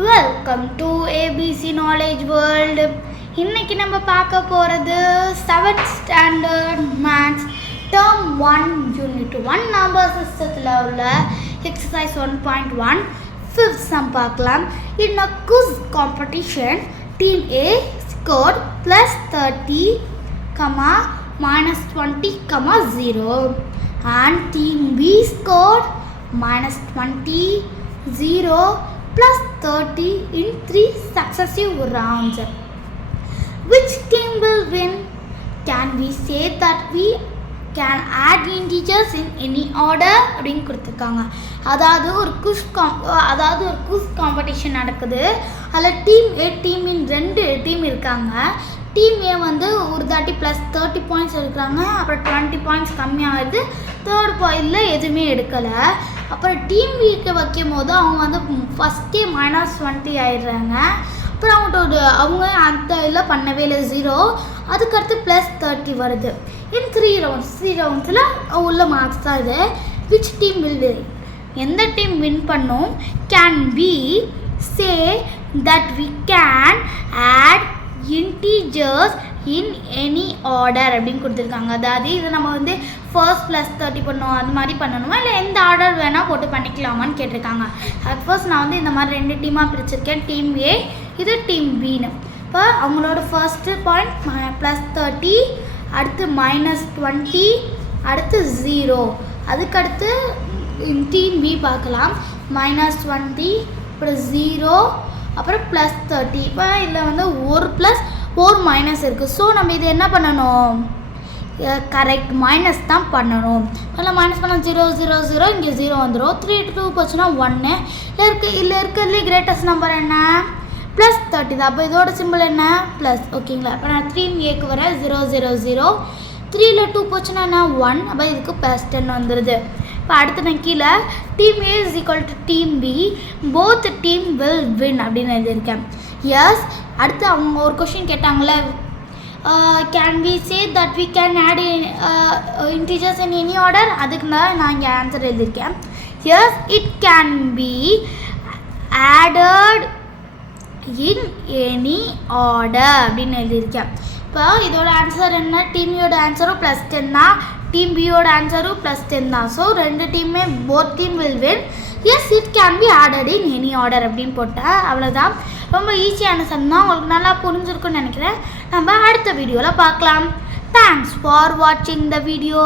Welcome to ABC knowledge world. இன்னைக்கு நம்ம பார்க்க போகிறது 7th standard maths term 1 unit 1 number சிஸ்டத்தில் உள்ள எக்ஸசைஸ் 1.1 ஃபிஃப்த் சம் பார்க்கலாம். இன் அ குஸ் competition team A scored +30, -20, 0 and team B scored -20, 0, +30 in 3 successive rounds. Which team will win? Can we say that we can add integers in any order? அப்படின்னு கொடுத்துருக்காங்க. அதாவது ஒரு குஸ் competition நடக்குது. அதில் team A டீமின் 2 team இருக்காங்க. Team A வந்து ஒரு தாட்டி +30 பாயிண்ட்ஸ் எடுக்கிறாங்க, அப்புறம் 20 பாயிண்ட்ஸ் கம்மியாகுது. தேர்ட் பாயிண்டில் எதுவுமே எடுக்கலை. அப்புறம் டீம் வீக்கு வைக்கும் போது அவங்க வந்து ஃபஸ்ட்டே -20 ஆயிடுறாங்க. அப்புறம் அவங்க அந்த இதில் பண்ணவே இல்லை 0. அதுக்கடுத்து +30 வருது. இன் 3 ரவுண்ட்ஸில் உள்ள மார்க்ஸ் தான் இது. Which team will win? எந்த டீம் வின் பண்ணும்? Can we say that we can add integers in any order அப்படின்னு கொடுத்துருக்காங்க. அதாவது இது நம்ம வந்து ஃபர்ஸ்ட் +30 பண்ணோம், அது மாதிரி பண்ணணுமா, இல்லை எந்த ஆர்டர் வேணால் போட்டு பண்ணிக்கலாமான்னு கேட்டிருக்காங்க. அட் ஃபர்ஸ்ட் நான் வந்து இந்த மாதிரி 2 டீமாக பிரிச்சிருக்கேன். டீம் ஏ, இது டீம் பின்னு. இப்போ அவங்களோட ஃபர்ஸ்ட்டு பாயிண்ட் +30, அடுத்து -20, அடுத்து 0. அதுக்கடுத்து டீம் பி பார்க்கலாம். -20, அப்புறம் 0, அப்புறம் +30. இப்போ இதில் வந்து ஒரு ப்ளஸ் ஒரு மைனஸ் இருக்குது. ஸோ நம்ம இது என்ன பண்ணணும்? கரெக்ட், மைனஸ் தான் பண்ணணும். அதில் மைனஸ் பண்ணால் 0, 0, 0, இங்கே 0 வந்துடும். 3 to 2 போச்சுன்னா 1. இதில் இருக்கிறதுலே கிரேட்டஸ்ட் நம்பர் என்ன? +30 தான். அப்போ இதோட சிம்பிள் என்ன? ப்ளஸ். ஓகேங்களா? இப்போ நான் 3 ஏக்கு வர 0, 0, 0. 3ல் 2 போச்சுன்னா என்ன? 1. அப்போ இதுக்கு +10 வந்துடுது. இப்போ அடுத்து நான் கீழே team A is equal to team B, both team will win அப்படின்னு எழுதியிருக்கேன். எஸ். அடுத்து அவங்க ஒரு கொஷின் கேட்டாங்களே, can we say that we can add integers in any order? அதுக்கு தான் நான் இங்கே ஆன்சர் எழுதியிருக்கேன். Yes, it can be added in any order அப்படின்னு எழுதியிருக்கேன். இப்போ இதோட ஆன்சர் என்ன? டீம் யோட ஆன்சரும் +10 தான், டீம் பியோட ஆன்சரும் +10 தான். ஸோ 2 டீமே both team will win. Yes, it can be added in any order அப்படின்னு போட்டேன். அவ்வளோதான். ரொம்ப ஈஸியான சம் தான், உங்களுக்கு நல்லா புரிஞ்சிருக்குன்னு நினைக்கிறேன். நம்ம அடுத்த வீடியோவில் பார்க்கலாம். தேங்க்ஸ் ஃபார் வாட்சிங் த வீடியோ.